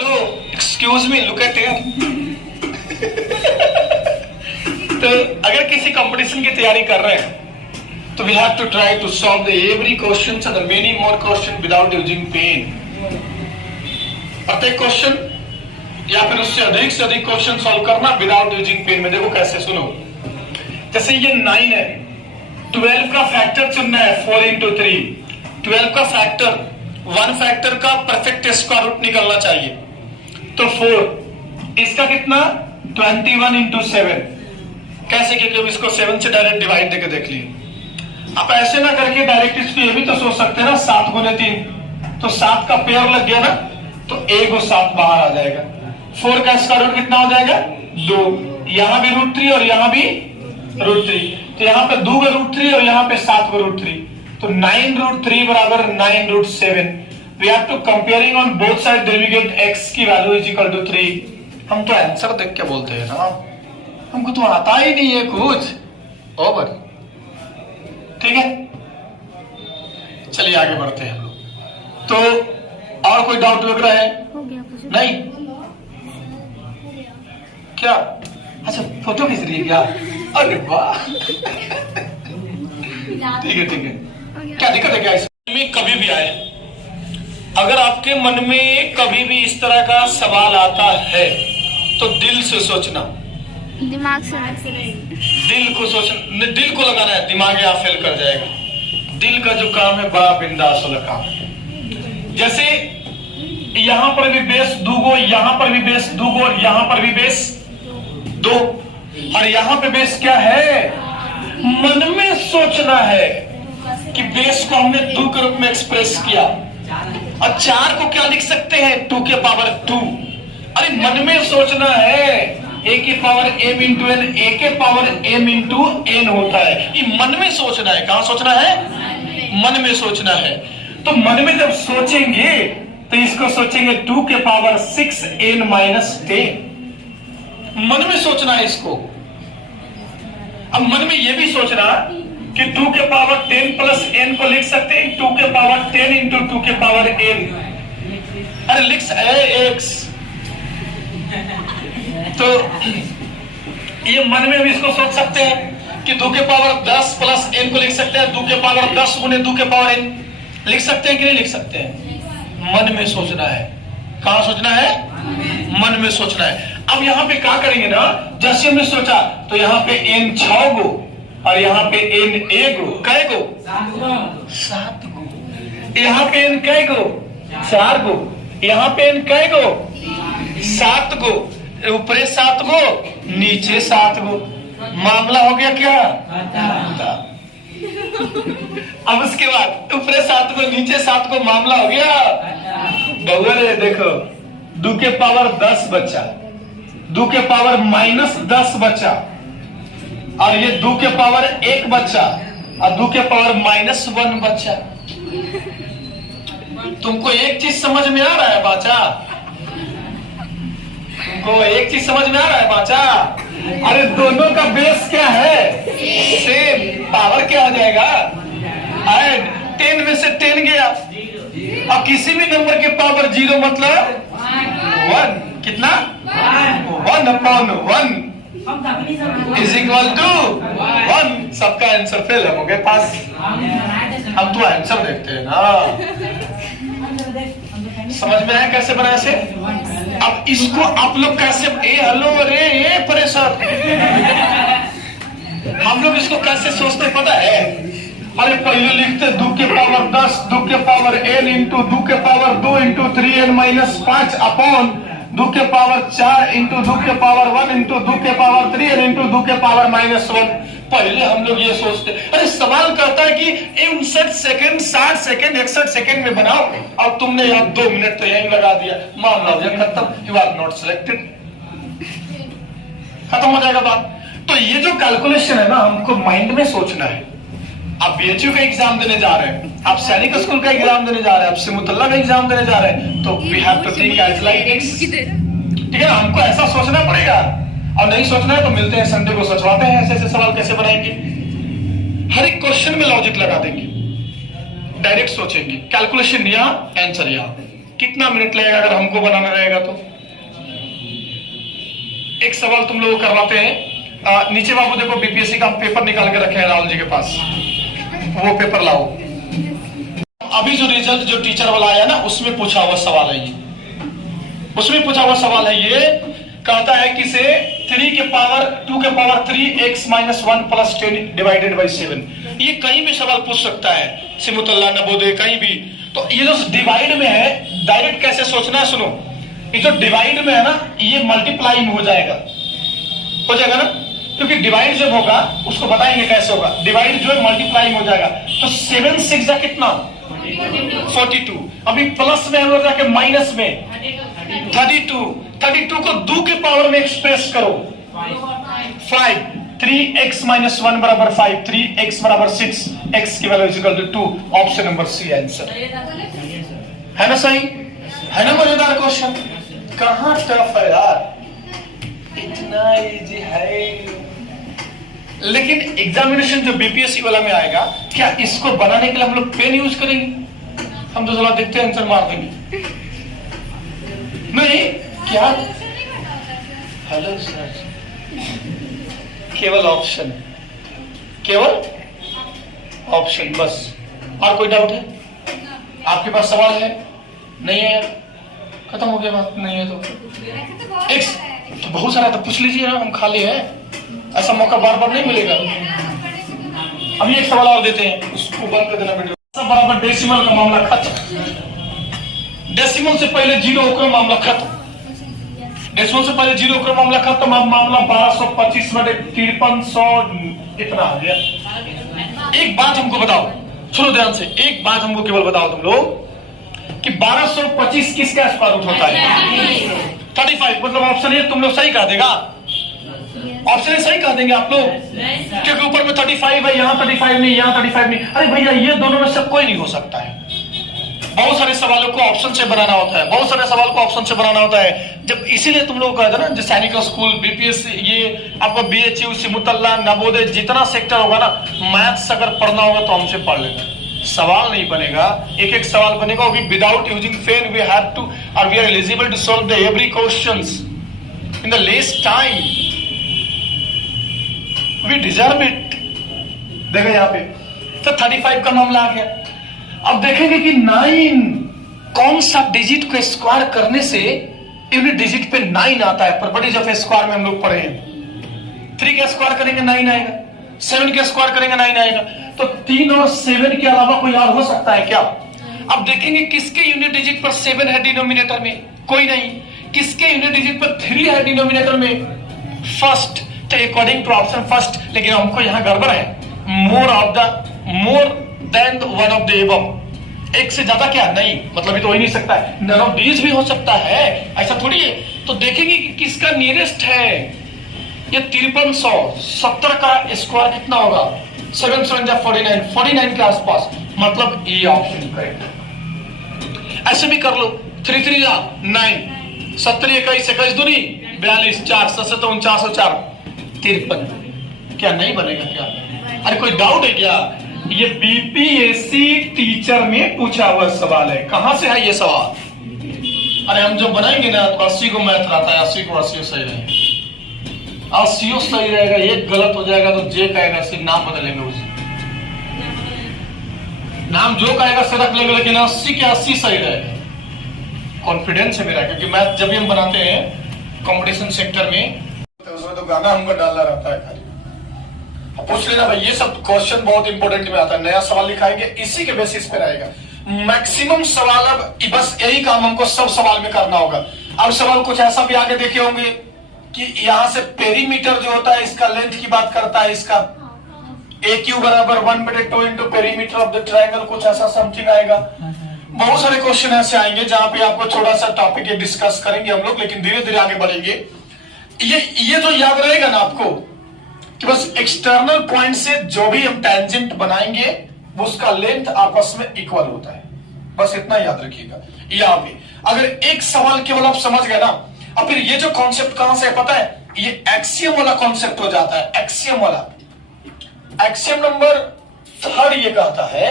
तो excuse me look at here. तो अगर किसी कंपटीशन की तैयारी कर रहे हैं तो we have to try to solve the every question and the many more question without using pen. प्रत्येक क्वेश्चन या फिर उससे अधिक क्वेश्चन सॉल्व करना विदाउट यूजिंग पेन में। देखो कैसे, सुनो। जैसे ये 9 है, 12 का फैक्टर चुनना है 4 into 3। 12 का फैक्टर, 1 फैक्टर का परफेक्ट स्क्वायर रूट निकलना चाहिए। तो 4, इसका कितना 21 into 7। कैसे, क्योंकि इसको 7 से डायरेक्ट डिवाइड देके देख लिए। आप ऐसे ना करके डायरेक्ट इसको ये भी तो सोच सकते हैं ना, 7 गुने 3, तो 7 का पेयर लग गया ना, तो 1 और 7 बाहर आ जाएगा। 4 का स्क्वायर रूट कितना हो जाएगा 2। यहां भी √3 और यहां भी √3, तो यहां पे 2 का √3 और यहां पे 7 का √3, तो 9 √3 बराबर 9 √7। We have to comparing on both side derivate x की वैल्यू इज इक्वल टू 3। हम तो आंसर देख के बोलते हैं ना, हमको तो आता ही नहीं है कुछ। ओवर, ठीक है, चलिए आगे बढ़ते हैं हम लोग। तो और कोई डाउट वगैरह है? नहीं, क्या? अच्छा, फोटो खींच रही है क्या? अरे वाह, ठीक है ठीक है। क्या दिक्कत है क्या इसमें? कभी भी आए, अगर आपके मन में कभी भी इस तरह का सवाल आता है तो दिल से सोचना, दिमाग से दिल को सोचना, दिल को लगाना है, दिमाग यहाँ फेल कर जाएगा। दिल का जो काम है बड़ा बिंदास वाला काम है। जैसे यहां पर भी बेस 2 गो, यहां पर भी बेस 2 गो, और यहां पर भी बेस 2, और यहां पे बेस क्या है? मन में सोचना है कि बेस को हमने 2 के रूप में एक्सप्रेस किया, और 4 को क्या लिख सकते हैं? 2 के पावर 2। अरे मन में सोचना है, a की power m into n, a के पावर m इंटू n होता है। ये मन में सोचना है। कहां सोचना है? मन में सोचना है। तो मन में जब सोचेंगे तो इसको सोचेंगे 2 के पावर 6n माइनस 10। मन में सोचना है इसको। अब मन में यह भी सोचना कि 2 के पावर 10 प्लस n को लिख सकते हैं 2 के पावर 10 इंटू 2 के पावर n। अरे लिख x, तो ये मन में भी इसको सोच सकते हैं कि 2 के पावर 10 प्लस n को लिख सकते हैं 2 के पावर 10 गुने 2 के पावर n। लिख सकते हैं कि नहीं लिख सकते हैं? मन में सोचना है। कहां सोचना है? मन में सोचना है। अब यहाँ पे क्या करेंगे ना, जैसे हमने सोचा तो यहाँ पे n 6 गो और यहाँ पे n 1 गो, कै गो? 7 गो। यहाँ पे n कै गो? 4 गो। यहाँ पे n कै गो? 7 गो। ऊपरे 7 गो, नीचे 7 गो। मामला हो गया क्या? अब उसके बाद ऊपरे 7 गो, नीचे 7 गो, मामला हो गया। बउआ रे देखो, 2 के पावर 10 बच्चा, 2 के पावर माइनस 10 बच्चा, और ये 2 के पावर 1 बच्चा, और 2 के पावर माइनस 1 बच्चा। तुमको एक चीज समझ में आ रहा है बाचा? तुमको एक चीज समझ में आ रहा है बाचा? अरे दोनों का बेस क्या है? सेम। पावर क्या हो जाएगा? 10 में से 10 गया, और किसी भी नंबर के पावर 0 मतलब 1। कितना? 1/1 इज इक्वल टू 1। सबका आंसर फेल है, हो गए पास। हम तो आंसर देखते हैं ना। समझ में आया कैसे बनाया से? अब इसको आप लोग कैसे, हेलो रे ये परेशान, हम लोग इसको कैसे सोचते पता है? अरे पहले लिखते 2 के पावर 10, 2 के पावर n इंटू 2 के power 2 into 3n minus 5 upon 2 के पावर 4 इंटू 2 के पावर 1 इंटू 2 के पावर 3n इंटू 2 के पावर माइनस 1। पहले हम लोग ये सोचते। अरे सवाल कहता है कि 59 सेकंड, 60 सेकंड, 61 सेकंड में बनाओ, और तुमने यहाँ 2 मिनट तो यहीं लगा दिया। मामला हो जाएगा खत्म, यू आर नॉट सिलेक्टेड, खत्म हो जाएगा बात। तो ये जो कैलकुलेशन है ना, हमको माइंड में सोचना है। आप बीएचयू का एग्जाम देने जा रहे हैं, आप सैनिक स्कूल का एग्जाम देने जा रहे हैं, आप सिमुतल्ला का एग्जाम देने जा रहे हैं, तो we have to think as like this. ठीक है, हमको ऐसा सोचना पड़ेगा। और नहीं सोचना है तो मिलते हैं संडे को, सोचवाते हैं ऐसे ऐसे सवाल कैसे बनाएंगे। हर एक क्वेश्चन में लॉजिक लगा देंगे, डायरेक्ट सोचेंगे, कैलकुलेशन यहाँ, आंसर यहाँ। कितना मिनट लगेगा अगर हमको बनाना रहेगा तो? एक सवाल तुम लोग करवाते हैं, नीचे बाबू देखो बीपीएससी का हम पेपर निकाल के रखे हैं राहुल जी के पास, वो पेपर लाओ। अभी जो रिजल्ट जो टीचर वाला आया ना उसमें पूछा हुआ सवाल है ये, उसमें पूछा हुआ सवाल है ये, कहता है कि से 3 के पावर 2 के power 3 x minus 1 plus 10 divided by 7। ये कहीं भी सवाल पूछ सकता है, सिमुतल्ला नवोदय कहीं भी। तो ये जो डिवाइड में है, डायरेक्ट कैसे सोचना है सुनो, ये जो डिवाइड में है ना ये मल्टीप्लाई में हो जाएगा ना, क्योंकि डिवाइड जब होगा उसको बताएंगे कैसे होगा। डिवाइड जो है मल्टीप्लाई में हो जाएगा, तो 7 6 जा कितना 42, अभी प्लस में हो जाके माइनस में 32 को 2 के पावर में एक्सप्रेस करो 5, 3x माइनस 1 बराबर 5, 3x बराबर 6, x की value equal to 2। Option number C answer है ना, सही है ना। मजेदार क्वेश्चन, कहां टफ है यार, इतना इजी है। लेकिन एग्जामिनेशन जो बीपीएससी वाला में आएगा, क्या इसको बनाने के लिए हम लोग पेन यूज करेंगे? हम तो सलाह देखते हैं आंसर मार देंगे, नहीं क्या? हेलो सर, केवल ऑप्शन, केवल ऑप्शन बस। और कोई डाउट है आपके पास? सवाल है? नहीं है, खत्म हो गया बात। नहीं है तो एक तो बहुत सारा तो पूछ लीजिए ना, हम खाली है, ऐसा मौका बार बार नहीं मिलेगा। अभी एक सवाल और देते हैं, उसको बंद कर देना वीडियो। सब बराबर डेसिमल का मामला खत्म, डेसिमल से पहले जीरो होकर मामला खत्म, डेसिमल से पहले जीरो होकर मामला खत्म। अब मामला 1225 बटे 5300 इतना आ गया। एक बात हमको बताओ, सुनो ध्यान से, एक बात हमको केवल बताओ तुम लोग कि 1225 किसका स्क्वायर रूट होता है? 35। मतलब ऑप्शन ए तुम लोग सही कह देगा, ऑप्शन ए सही कह देंगे आप लोग, क्योंकि ऊपर में 35 है, यहाँ 35 नहीं, यहाँ 35 नहीं। अरे भैया ये दोनों में से कोई नहीं हो सकता है। बहुत सारे सवालों को ऑप्शन से बनाना होता है, बहुत सारे सवाल को ऑप्शन से बनाना होता है। जब इसीलिए तुम लोग कहते हैं ना, जो सैनिक स्कूल, बीपीएससी, ये आपका बीएचयू, सिमुतल्ला, नवोदय, जितना सेक्टर होगा ना, मैथ्स अगर पढ़ना होगा तो हमसे पढ़ लेना। सवाल नहीं बनेगा, एक एक सवाल बनेगा, वो भी without using pen. We have to और we are eligible to solve the every questions in the less time, we deserve it. देखो यहाँ पे तो 35 का मामला आ गया। अब देखेंगे कि 9 कौन सा डिजिट को स्क्वायर करने से यूनिट डिजिट पे 9 आता है। प्रॉपर्टीज ऑफ स्क्वायर में हम लोग पढ़े हैं। 3 का स्क्वायर करेंगे 9 आएगा, 7 का स्क्वायर करेंगे 9 आएगा। तो 3 और 7 के अलावा कोई और हो सकता है क्या? अब देखेंगे किसके यूनिट डिजिट पर 7 है डिनोमिनेटर में, कोई नहीं। किसके यूनिट डिजिट पर 3 है डिनोमिनेटर में? फर्स्ट। तो अकॉर्डिंग टू ऑप्शन फर्स्ट, लेकिन हमको यहाँ गड़बड़ है। More than one of the above, एक से ज्यादा क्या? नहीं, मतलब ये तो हो ही नहीं सकता है। नन ऑफ दीज भी हो सकता है, ऐसा थोड़ी है। तो देखेंगे कि किसका नियरेस्ट है। ये 5300, 70 का स्क्वायर कितना होगा? 7 7 49, 49 के आसपास, मतलब ये ऑप्शन करेक्ट। ऐसे भी कर लो, 3 3 9, 70 21 21 दूनी 42, 4 7 49 4 53। क्या नहीं बनेगा क्या? अरे कोई डाउट है क्या? ये बीपीएससी टीचर में पूछा हुआ सवाल है। कहां से है ये सवाल? अरे हम जो बनाएंगे ना तो 80 को मैथ रहता है, 80 को 80 सही रहेगा, 80 सही रहेगा। एक गलत हो जाएगा तो जे कहेगा, सिर्फ नाम बदलेंगे, उसे नाम जो कहेगा से रख लेंगे, लेकिन 80 के 80 सही रहेगा। कॉन्फिडेंस है मेरा, क्योंकि मैथ जब भी हम बनाते हैं कंपटीशन सेक्टर में तो उसमें तो गाना हमको डालना रहता है खाली। पूछ लेना भाई, ये सब क्वेश्चन बहुत इंपॉर्टेंट में आता है। नया सवाल लिखाएंगे, इसी के बेसिस पे रहेगा मैक्सिमम सवाल। अब बस यही काम हमको सब सवाल में करना होगा। अब सवाल कुछ ऐसा भी आगे देखे होंगे कि यहाँ से पेरीमीटर जो होता है, इसका लेंथ की बात करता है, इसका AQ बराबर 1/2 into perimeter of the triangle, कुछ ऐसा समथिंग आएगा। बहुत सारे क्वेश्चन ऐसे आएंगे जहां पे आपको थोड़ा सा टॉपिक डिस्कस करेंगे हम लोग, लेकिन धीरे धीरे आगे बढ़ेंगे। ये जो याद रहेगा ना आपको कि बस एक्सटर्नल पॉइंट से जो भी हम टेंजेंट बनाएंगे वो उसका लेंथ आपस में इक्वल होता है, बस इतना याद रखिएगा। यहाँ पे अगर एक सवाल केवल आप समझ गए ना, और फिर ये जो कॉन्सेप्ट कहां से है पता है? ये एक्सियम वाला कॉन्सेप्ट हो जाता है। एक्सियम वाला, एक्सियम नंबर 3 ये कहता है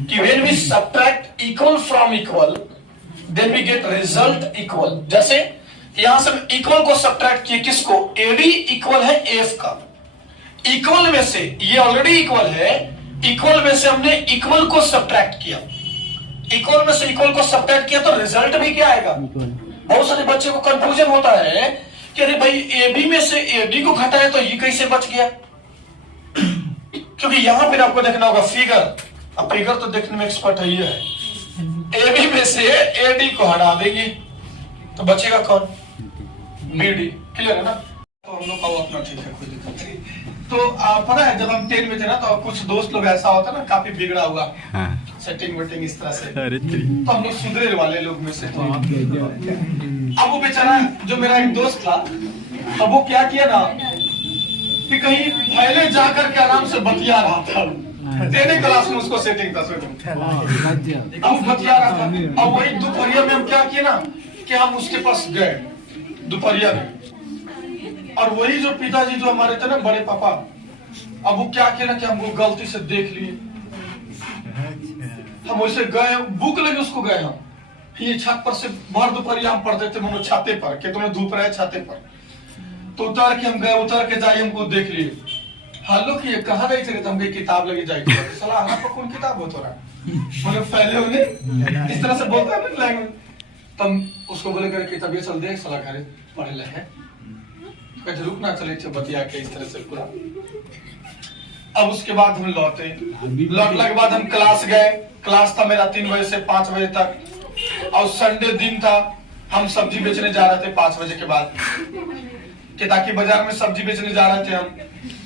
कि when we subtract equal from equal then we get result equal. जैसे यहां से इक्वल को सब्ट्रैक्ट किए, किसको? एडी इक्वल है एफ का। इक्वल में से ये ऑलरेडी इक्वल है, इक्वल में से हमने इक्वल को सब्ट्रैक्ट किया, इक्वल में से इक्वल को सब्ट्रैक्ट किया तो रिजल्ट भी क्या आएगा? बहुत सारे बच्चे को कंफ्यूजन होता है कि अरे भाई एबी में से एडी को घटाया तो ये कैसे बच गया? क्योंकि यहां फिर आपको देखना होगा फिगर, अब फिगर तो देखने में एक्सपर्ट है, ये है एबी में से एडी को हटा देंगे तो बचेगा कौन? बीडी। क्लियर है ना? तो हम लोग का वो अपना ठीक है, कोई दिक्कत नहीं। तो पता है जब हम 10 में थे ना तो कुछ दोस्त लोग ऐसा होता है ना काफी बिगड़ा हुआ, हाँ। सेटिंग वेटिंग इस तरह से, तो हम लोग सुधरे वाले लोग में से तो अब वो बेचारा जो मेरा एक दोस्त था, अब वो क्या किया ना कि कहीं पहले जाकर के आराम से बतिया रहा था, देने क्लास में उसको सेटिंग था, अब बतिया रहा था। अब वही दोपहरिया में हम क्या किए ना कि हम उसके पास गए दोपहरिया में, और वही जो पिताजी जो हमारे थे ना बड़े पापा, अब वो क्या किया ना कि हमको गलती से देख लिए, हम वैसे गए, भूख लगे उसको गए हम, ये छत पर से भर दोपहरिया हम पढ़ते थे मनो छाते पर, कि तुम्हें धूप रहे छाते पर, तो उतर के हम गए, उतर के जाइए हमको देख लिए, हालो कि ये कहाँ गई थे? हमको किताब लगी जाएगी, सलाह हमारे पर कौन किताब हो तो रहा फैले होंगे इस तरह से बोलता है लैंग्वेज। तब उसको बोले कर किताब ये चल दे सलाह करे पढ़े ले है, रुकना चले थे बतिया के इस तरह से पूरा। अब उसके बाद हम लौटे, लौटने के बाद हम क्लास गए, क्लास था मेरा 3 बजे से 5 बजे तक, और संडे दिन था, हम सब्जी बेचने जा रहे थे 5 बजे के बाद, कि ताकि बाजार में सब्जी बेचने जा रहे थे हम,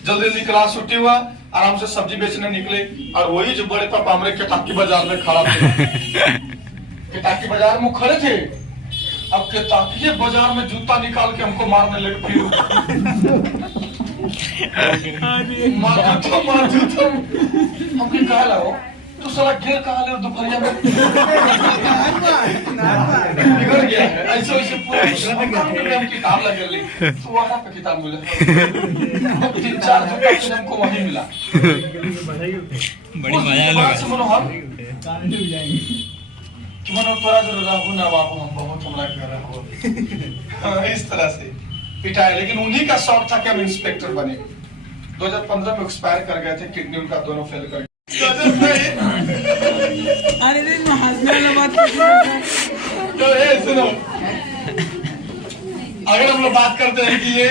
जल्दी जल्दी क्लास छुट्टी हुआ, आराम से सब्जी बेचने निकले, और वही जो बड़े पापा हमारे केताकी बाजार में खड़ा थे, केताकी बाजार में खड़े थे, अब केताकी बाजार में जूता निकाल के हमको मारने लगे, फिर मार तो हमको कहा लाओ तो साला गिर कहाँ ले दोपहरिया में बिगड़ गया है, ऐसे वैसे पूरा हम किताब लगे ली, तो वहां पे किताब मिला 3-4 जूता हमको वहीं मिला, बड़ी मजा आया मनोहर कि मनो तोरा जो रहू ना बाबू हम बहुत हमरा कर रहा इस तरह से पिटाए, लेकिन उन्हीं का शौक था कि हम इंस्पेक्टर बने। 2015 में एक्सपायर कर गए थे, किडनी उनका दोनों फेल कर गए। अरे नहीं हंसने वाला बात तो ये सुनो, अगर हम लोग बात करते हैं कि ये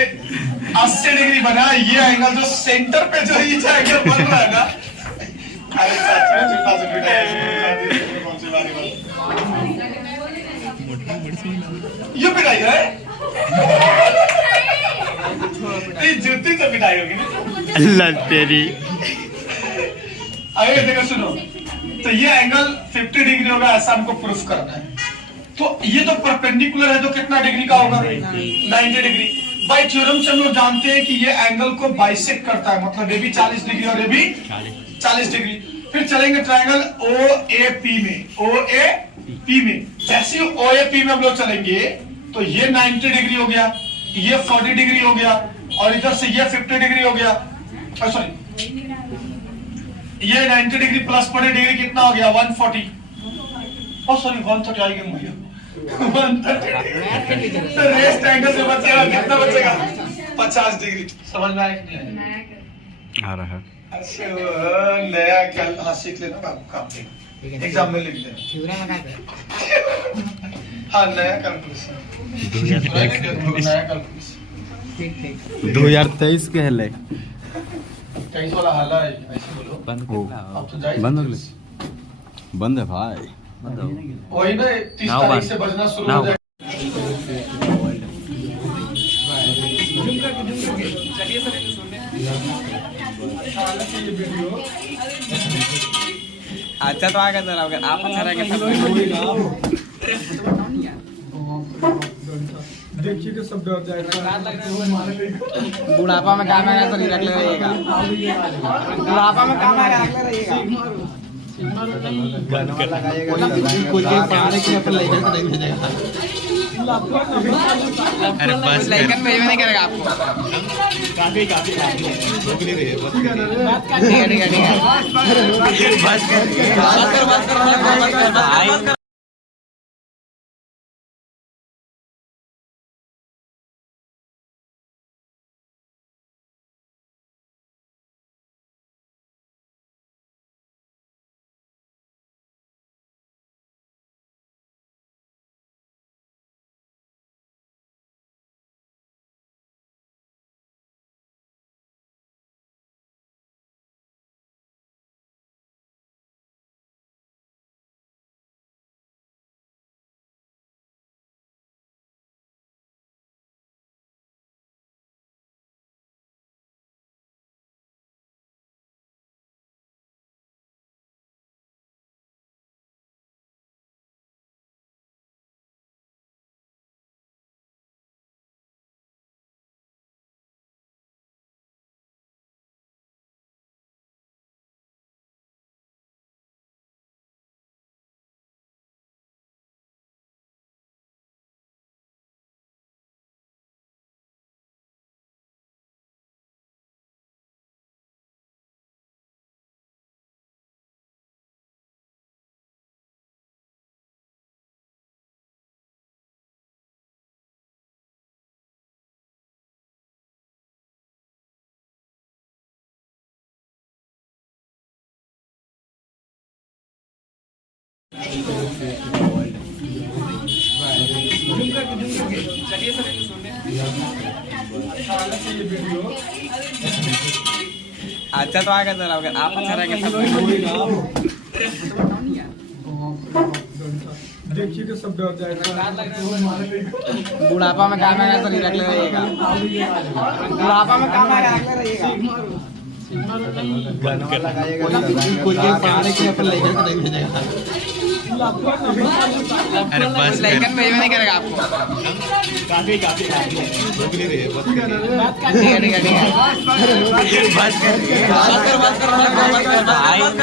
80 डिग्री बना, ये एंगल जो सेंटर पे जो ये एंगल बन रहा है ना, अरे ये पिटाई है, जूती तो पिटाई होगी ना अल्लाह तेरी। आगे देखो सुनो, तो ये एंगल 50 डिग्री होगा ऐसा हमको प्रूफ करना है, तो ये तो परपेंडिकुलर है तो कितना डिग्री का होगा? 90 डिग्री। बाय थ्योरम से हम लोग जानते हैं कि ये एंगल को बाइसेक्ट करता है, मतलब ये भी 40 डिग्री और ये भी 40 डिग्री। फिर चलेंगे ट्रायंगल OAP में, OAP में, जैसे OAP में हम लोग चलेंगे तो ये 90 डिग्री हो गया, ये 40 डिग्री हो गया, और इधर से ये 50 डिग्री हो गया, सॉरी ये 90 डिग्री प्लस 40 डिग्री कितना हो गया? 140, सॉरी 130 आएगी मुझे 130, तो रेस्ट एंगल से बचेगा कितना? बचेगा 50 डिग्री। समझ में आया कि नहीं आ रहा है? अच्छा नया क्या? हाँ सीख लेना बाबू, काम एग्जाम में लिख लेना, हाँ नया कैलकुलेशन, नया कैलकुलेशन 2023 के हले 23 वाला हल्ला है, ऐसे बोलो बंद हो, अब तो जाए बंद हो गए, बंद है भाई, वही ना 30 तारीख से बजना शुरू हो जाए। अच्छा तो आगे चला अगर आप अच्छा रहेंगे तब देखिए कि सब डर जाएगा। बुढ़ापा में काम आएगा तो नहीं रख ले रहिएगा, बुढ़ापा में काम आएगा रख ले रहिएगा। अरे बस लेकिन भेजवा नहीं करेगा आपको, काफी ठीक है बस कर अच्छा तो आएगा सर अगर आप अच्छा रहेंगे तब देखिए कि सब डर जाएगा। बुढ़ापा में काम आएगा तो नहीं रख ले रहिएगा। बुढ़ापा में काम आएगा रख ले रहिएगा। अरे बस लेकिन भेजवा नहीं करेगा आपको। काफी काफी ठीक है ठीक है ठीक है। बस कर